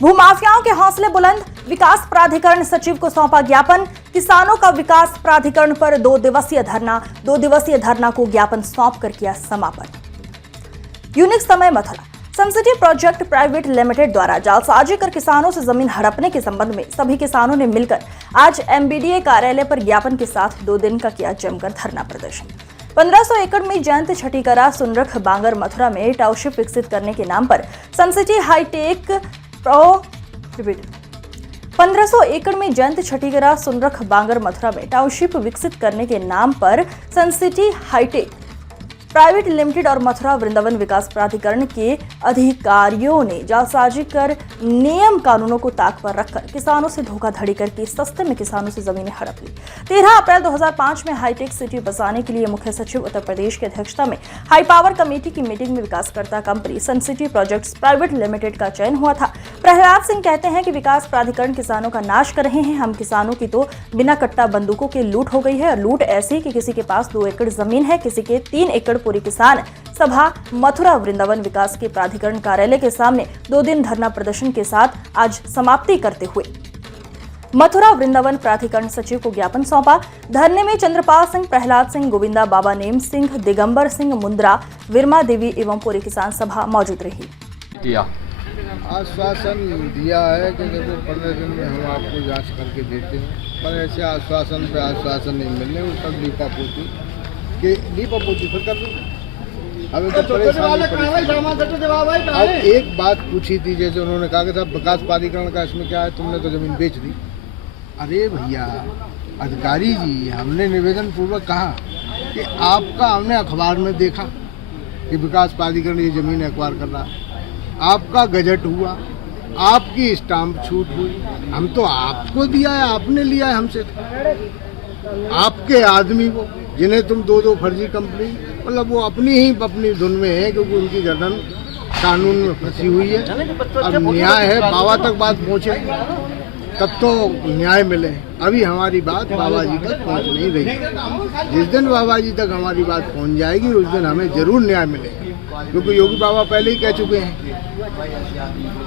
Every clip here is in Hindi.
भूमाफियाओं के हौसले बुलंद, विकास प्राधिकरण सचिव को सौंपा ज्ञापन। किसानों का विकास प्राधिकरण पर 2 दिवसीय धरना को ज्ञापन सौंपकर किया समापन। यूनिक समय Mathura. Sun City project private limited द्वारा जालसाजी कर किसानों से जमीन हड़पने के संबंध में सभी किसानों ने मिलकर आज एमबीडीए कार्यालय पर ज्ञापन के साथ 2 दिन का किया जमकर धरना प्रदर्शन। 1500 एकड़ में जयंत छठीकरा सुनरख बांगर मथुरा में टाउनशिप विकसित करने के नाम पर सनसिटी हाईटेक 1500 एकड़ में जयंत छठीकरा सुनरख बांगर मथुरा में टाउनशिप विकसित करने के नाम पर सनसिटी हाईटेक प्राइवेट लिमिटेड और मथुरा वृंदावन विकास प्राधिकरण के अधिकारियों ने जालसाजी कर नियम कानूनों को ताक पर रखकर किसानों से धोखाधड़ी करके सस्ते में किसानों से जमीनें हड़प ली। 13 अप्रैल 2005 में हाईटेक सिटी बसाने के लिए मुख्य सचिव उत्तर प्रदेश की अध्यक्षता में हाई पावर कमेटी की मीटिंग में विकासकर्ता company Suncity projects private limited का चयन हुआ था। प्रहलाद सिंह कहते हैं कि विकास प्राधिकरण किसानों का नाश कर रहे हैं। हम किसानों की तो बिना कट्टा बंदूकों के लूट हो गई है। लूट ऐसी कि किसी के पास 2 एकड़ जमीन है, किसी के 3 एकड़। पूरी किसान सभा मथुरा वृंदावन विकास के प्राधिकरण कार्यालय के सामने 2 दिन धरना प्रदर्शन के साथ आज समाप्ति करते हुए मथुरा वृंदावन प्राधिकरण सचिव को ज्ञापन सौंपा। धरने में चंद्रपाल सिंह, प्रहलाद सिंह, गोविंदा, बाबा नेम सिंह, दिगंबर सिंह मुंद्रा, विरमा देवी एवं पूरी किसान सभा मौजूद रही। आश्वासन दिया है कि देखो 15 दिन में हम आपको जांच करके देते हैं, पर ऐसे आश्वासन पे आश्वासन नहीं मिलने। वो सब लीपापोती फिर कर दूँ। हमें तो परेशानी। अब एक बात पूछी थी, जैसे उन्होंने कहा कि साहब विकास प्राधिकरण का इसमें क्या है, तुमने तो जमीन बेच दी। अरे भैया अधिकारी जी, हमने निवेदन पूर्वक कहा कि आपका हमने अखबार में देखा कि विकास प्राधिकरण ये जमीन एक्वायर कर रहा, आपका गजट हुआ, आपकी स्टाम्प छूट हुई, हम तो आपको दिया है, आपने लिया है हमसे। आपके आदमी वो जिन्हें तुम 2 फर्जी कंपनी, मतलब वो अपनी धुन में है, क्योंकि उनकी गर्दन कानून में फंसी हुई है। अब न्याय है, बाबा तक बात पहुँचे तब तो न्याय मिले। अभी हमारी बात बाबा जी तक पहुँच नहीं रही। जिस दिन बाबा जी तक हमारी बात पहुँच जाएगी उस दिन हमें जरूर न्याय मिलेगा, क्योंकि योगी बाबा पहले ही कह चुके हैं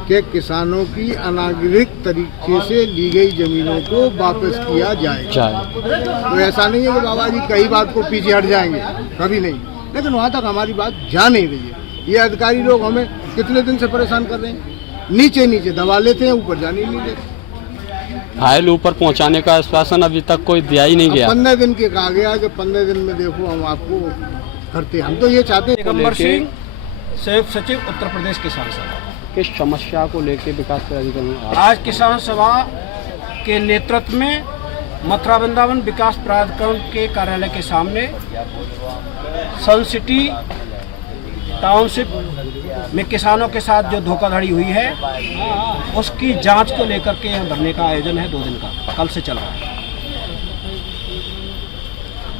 कि किसानों की अनागरिक तरीके से ली गई जमीनों को वापस किया जाएगा। तो ऐसा नहीं है कि बाबा जी कई बात को पीछे हट जाएंगे, कभी नहीं, लेकिन वहाँ तक हमारी बात जा नहीं रही है। ये अधिकारी लोग हमें कितने दिन से परेशान कर रहे हैं, नीचे दबा लेते हैं, ऊपर जाने ही नहीं देते। फाइल ऊपर पहुंचाने का आश्वासन अभी तक कोई दिया ही नहीं गया। 15 दिन के कहा गया कि 15 दिन में देखो हम आपको करते हैं। हम तो ये चाहते हैं। दिगंबर सिंह, संयुक्त सचिव उत्तर प्रदेश किसान सभा। किस समस्या को लेकर विकास प्राधिकरण आज किसान सभा के नेतृत्व में मथुरा वृंदावन विकास प्राधिकरण के कार्यालय के सामने सनसिटी टाउनशिप में किसानों के साथ जो धोखाधड़ी हुई है उसकी जांच को लेकर के यहाँ धरने का आयोजन है। 2 दिन का कल से चल रहा है।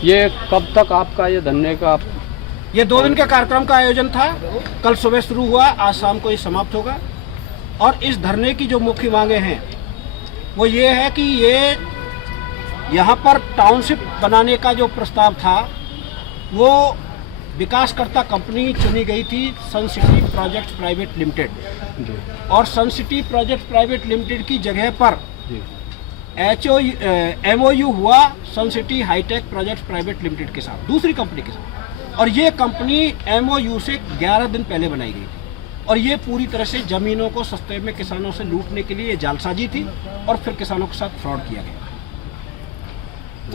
ये कब तक आपका ये धरने का? ये 2 दिन के कार्यक्रम का आयोजन था। कल सुबह शुरू हुआ, आज शाम को ये समाप्त होगा। और इस धरने की जो मुख्य मांगे हैं वो ये है कि ये यहाँ पर टाउनशिप बनाने का जो प्रस्ताव था वो विकासकर्ता कंपनी चुनी गई थी सनसिटी प्रोजेक्ट्स प्राइवेट लिमिटेड, और सनसिटी प्रोजेक्ट प्राइवेट लिमिटेड की जगह पर MOU हुआ Suncity hitech projects private limited के साथ, दूसरी कंपनी के साथ। और ये कंपनी MOU से 11 दिन पहले बनाई गई थी, और ये पूरी तरह से ज़मीनों को सस्ते में किसानों से लूटने के लिए जालसाजी थी, और फिर किसानों के साथ फ्रॉड किया गया।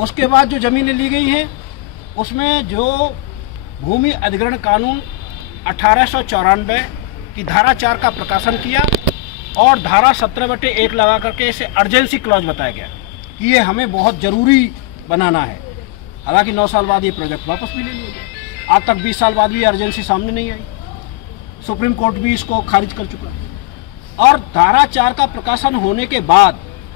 उसके बाद जो ज़मीनें ली गई हैं उसमें जो भूमि अधिग्रहण कानून 1894 की धारा 4 का प्रकाशन किया, और धारा 17/1 लगा करके इसे अर्जेंसी क्लॉज बताया गया कि ये हमें बहुत ज़रूरी बनाना है। हालांकि 9 साल बाद ये प्रोजेक्ट वापस भी ले लिया गया। आज तक 20 साल बाद भी अर्जेंसी सामने नहीं आई। सुप्रीम कोर्ट भी इसको खारिज कर चुका है। और धारा 4 का प्रकाशन होने के बाद